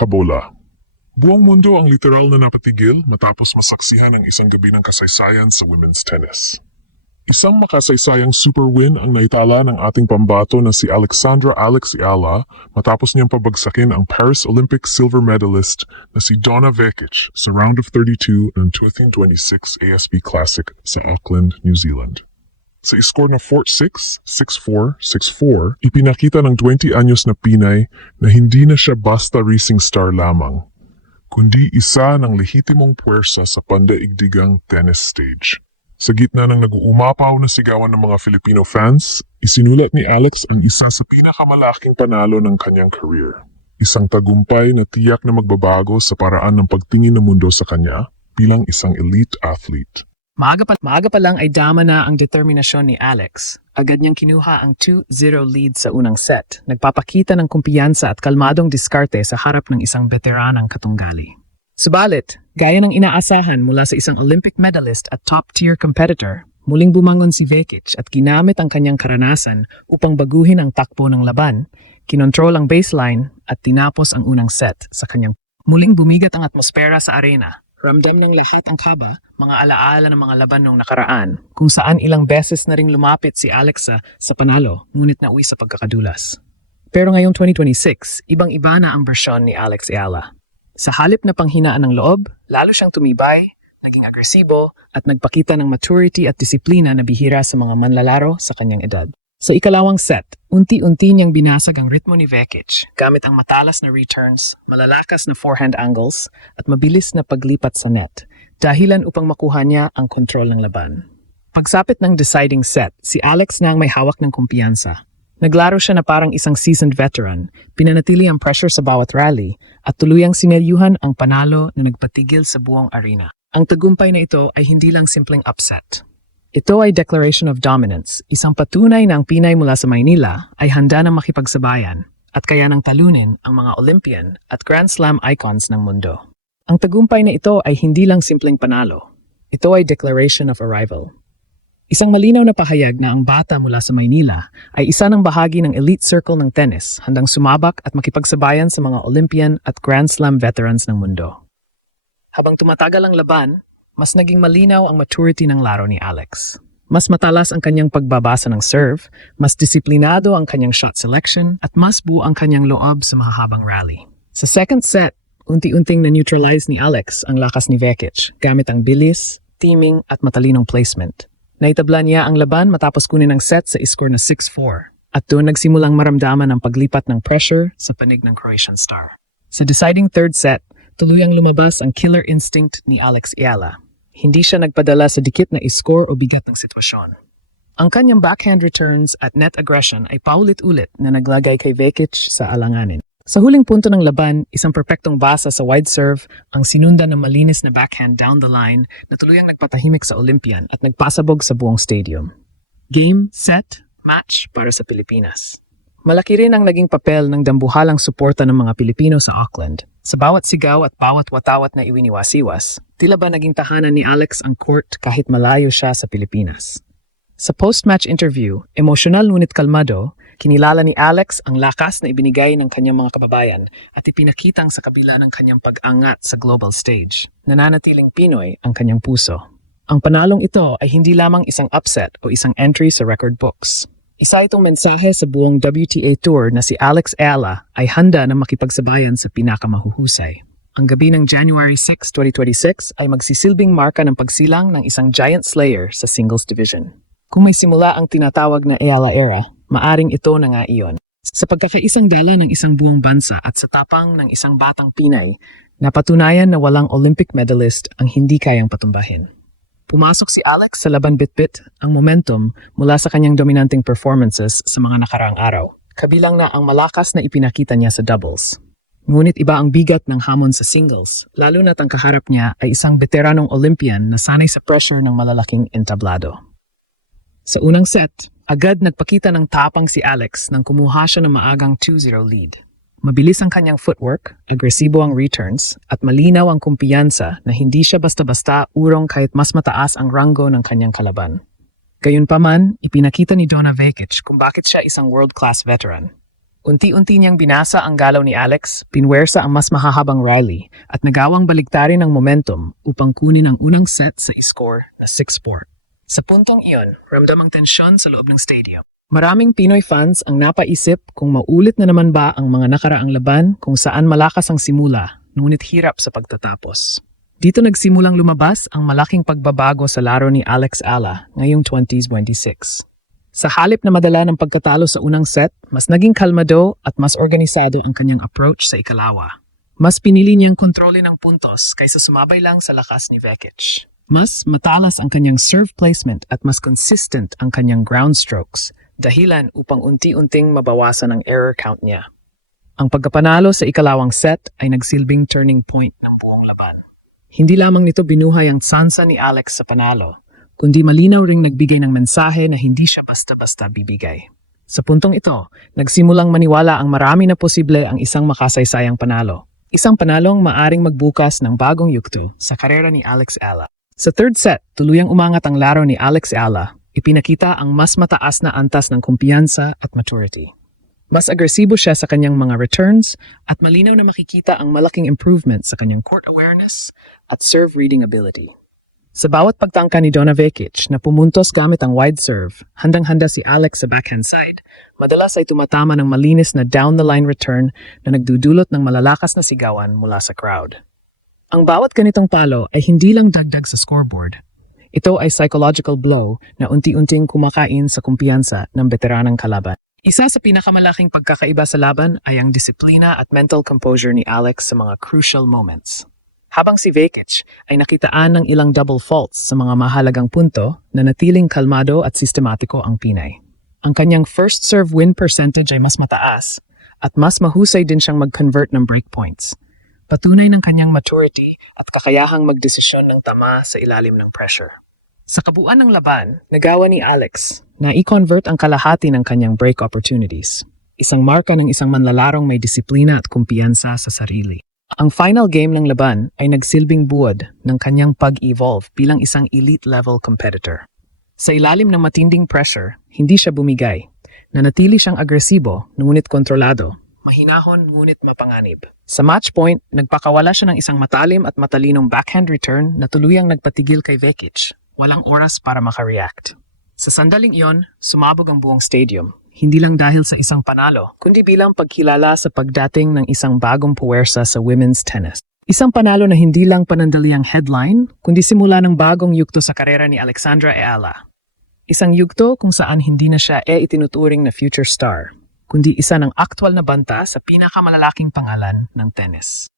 Kabola. Buong mundo ang literal na napatigil matapos masaksihan ang isang gabi ng kasaysayan sa women's tennis. Isang makasaysayang super win ang naitala ng ating pambato na si Alexandra Alex Eala matapos niyang pabagsakin ang Paris Olympic silver medalist na si Donna Vekic sa round of 32 ng 2026 ASB Classic sa Auckland, New Zealand. Sa score na 4-6, 6-4, 6-4, ipinakita ng 20 anyos na Pinay na hindi na siya basta racing star lamang, kundi isa ng lehitimong puwersa sa pandaigdigang tennis stage. Sa gitna ng nag-uumapaw na sigawan ng mga Filipino fans, isinulat ni Alex ang isa sa pinakamalaking panalo ng kanyang career. Isang tagumpay na tiyak na magbabago sa paraan ng pagtingin ng mundo sa kanya bilang isang elite athlete. Maaga pa lang ay dama na ang determinasyon ni Alex. Agad niyang kinuha ang 2-0 lead sa unang set. Nagpapakita ng kumpiyansa at kalmadong diskarte sa harap ng isang veteranang katunggali. Subalit, gaya ng inaasahan mula sa isang Olympic medalist at top-tier competitor, muling bumangon si Vekic at ginamit ang kanyang karanasan upang baguhin ang takbo ng laban, kinontrol ang baseline at tinapos ang unang set sa kanyang. Muling bumigat ang atmosfera sa arena. Ramdam ng lahat ang kaba, mga alaala ng mga laban nung nakaraan, kung saan ilang beses na ring lumapit si Alexa sa panalo, ngunit nauwi sa pagkakadulas. Pero ngayong 2026, ibang-iba na ang bersyon ni Alex Eala. Sa halip na panghinaan ng loob, lalo siyang tumibay, naging agresibo, at nagpakita ng maturity at disiplina na bihira sa mga manlalaro sa kanyang edad. Sa ikalawang set, unti-unti niyang binasag ang ritmo ni Vekic gamit ang matalas na returns, malalakas na forehand angles, at mabilis na paglipat sa net, dahilan upang makuha niya ang kontrol ng laban. Pagsapit ng deciding set, si Alex na ang may hawak ng kumpiyansa. Naglaro siya na parang isang seasoned veteran, pinanatili ang pressure sa bawat rally, at tuluyang sinelyuhan ang panalo na nagpatigil sa buong arena. Ang tagumpay na ito ay hindi lang simpleng upset. Ito ay declaration of dominance, isang patunay na ang Pinay mula sa Maynila ay handa na makipagsabayan at kaya nang talunin ang mga Olympian at Grand Slam icons ng mundo. Ang tagumpay na ito ay hindi lang simpleng panalo. Ito ay declaration of arrival. Isang malinaw na pahayag na ang bata mula sa Maynila ay isa ng bahagi ng elite circle ng tennis, handang sumabak at makipagsabayan sa mga Olympian at Grand Slam veterans ng mundo. Habang tumatagal ang laban, mas naging malinaw ang maturity ng laro ni Alex. Mas matalas ang kanyang pagbabasa ng serve, mas disiplinado ang kanyang shot selection, at mas buo ang kanyang loob sa mahahabang rally. Sa second set, unti-unting na-neutralize ni Alex ang lakas ni Vekic gamit ang bilis, teaming at matalinong placement. Naitabla niya ang laban matapos kunin ang set sa score na 6-4 at doon nagsimulang maramdaman ang paglipat ng pressure sa panig ng Croatian star. Sa deciding third set, tuluyang lumabas ang killer instinct ni Alex Eala. Hindi siya nagpadala sa dikit na score o bigat ng sitwasyon. Ang kanyang backhand returns at net aggression ay paulit-ulit na naglagay kay Vekic sa alanganin. Sa huling punto ng laban, isang perpektong basa sa wide serve ang sinundan ng malinis na backhand down the line na tuluyang nagpatahimik sa Olympian at nagpasabog sa buong stadium. Game, set, match para sa Pilipinas. Malaki rin ang naging papel ng dambuhalang suporta ng mga Pilipino sa Auckland. Sa bawat sigaw at bawat watawat na iwiniwasiwas, tila ba naging tahanan ni Alex ang court kahit malayo siya sa Pilipinas. Sa post-match interview, emosyonal ngunit kalmado, kinilala ni Alex ang lakas na ibinigay ng kanyang mga kababayan at ipinakitang sa kabila ng kanyang pag-angat sa global stage. Nananatiling Pinoy ang kanyang puso. Ang panalong ito ay hindi lamang isang upset o isang entry sa record books. Isa itong mensahe sa buong WTA Tour na si Alex Eala ay handa na makipagsabayan sa pinakamahuhusay. Ang gabi ng January 6, 2026 ay magsisilbing marka ng pagsilang ng isang giant slayer sa singles division. Kung may simula ang tinatawag na Eala era, maaring ito na nga iyon. Sa pagkakaisang dala ng isang buong bansa at sa tapang ng isang batang Pinay, napatunayan na walang Olympic medalist ang hindi kayang patumbahin. Pumasok si Alex sa laban bitbit ang momentum mula sa kanyang dominanting performances sa mga nakaraang araw. Kabilang na ang malakas na ipinakita niya sa doubles. Ngunit iba ang bigat ng hamon sa singles, lalo na't ang kaharap niya ay isang veteranong Olympian na sanay sa pressure ng malalaking entablado. Sa unang set, agad nagpakita ng tapang si Alex nang kumuha siya ng maagang 2-0 lead. Mabilis ang kanyang footwork, agresibo ang returns, at malinaw ang kumpiyansa na hindi siya basta-basta urong kahit mas mataas ang ranggo ng kanyang kalaban. Gayunpaman, ipinakita ni Donna Vekic kung bakit siya isang world-class veteran. Unti-unti niyang binasa ang galaw ni Alex, pinwersa ang mas mahahabang rally at nagawang baliktarin ang momentum upang kunin ang unang set sa score na 6-4. Sa puntong iyon, ramdam ang tensyon sa loob ng stadium. Maraming Pinoy fans ang napaisip kung maulit na naman ba ang mga nakaraang laban kung saan malakas ang simula, ngunit hirap sa pagtatapos. Dito nagsimulang lumabas ang malaking pagbabago sa laro ni Alex Ala ngayong 2026. Sa halip na madala ng pagkatalo sa unang set, mas naging kalmado at mas organisado ang kanyang approach sa ikalawa. Mas pinili niyang kontrolin ang puntos kaysa sumabay lang sa lakas ni Vekic. Mas matalas ang kanyang serve placement at mas consistent ang kanyang ground strokes, dahilan upang unti-unting mabawasan ang error count niya. Ang pagkapanalo sa ikalawang set ay nagsilbing turning point ng buong laban. Hindi lamang nito binuhay ang tsansa ni Alex sa panalo, kundi malinaw ring nagbigay ng mensahe na hindi siya basta-basta bibigay. Sa puntong ito, nagsimulang maniwala ang marami na posible ang isang makasaysayang panalo. Isang panalong maaring magbukas ng bagong yugto sa karera ni Alex Ala. Sa third set, tuluyang umangat ang laro ni Alex Ala. Ipinakita ang mas mataas na antas ng kumpiyansa at maturity. Mas agresibo siya sa kanyang mga returns at malinaw na makikita ang malaking improvement sa kanyang court awareness at serve reading ability. Sa bawat pagtangka ni Donna Vekic na pumuntos gamit ang wide serve, handang-handa si Alex sa backhand side, madalas ay tumatama ng malinis na down-the-line return na nagdudulot ng malalakas na sigawan mula sa crowd. Ang bawat ganitong palo ay hindi lang dagdag sa scoreboard. Ito ay psychological blow na unti-unting kumakain sa kumpiyansa ng veteranang kalaban. Isa sa pinakamalaking pagkakaiba sa laban ay ang disiplina at mental composure ni Alex sa mga crucial moments. Habang si Vekic ay nakitaan ng ilang double faults sa mga mahalagang punto, nanatiling kalmado at sistematiko ang Pinay. Ang kanyang first serve win percentage ay mas mataas at mas mahusay din siyang mag-convert ng breakpoints. Patunay ng kanyang maturity at kakayahang magdesisyon ng tama sa ilalim ng pressure. Sa kabuuan ng laban, nagawa ni Alex na i-convert ang kalahati ng kanyang break opportunities. Isang marka ng isang manlalarong may disiplina at kumpiyansa sa sarili. Ang final game ng laban ay nagsilbing buod ng kanyang pag-evolve bilang isang elite-level competitor. Sa ilalim ng matinding pressure, hindi siya bumigay. Nanatili siyang agresibo, ngunit kontrolado. Mahinahon, ngunit mapanganib. Sa match point, nagpakawala siya ng isang matalim at matalinong backhand return na tuluyang nagpatigil kay Vekic. Walang oras para makareact. Sa sandaling iyon, sumabog ang buong stadium. Hindi lang dahil sa isang panalo, kundi bilang pagkilala sa pagdating ng isang bagong puwersa sa women's tennis. Isang panalo na hindi lang panandaliang headline, kundi simula ng bagong yugto sa karera ni Alexandra Eala. Isang yugto kung saan hindi na siya itinuturing na future star, kundi isa ng aktwal na banta sa pinakamalalaking pangalan ng tennis.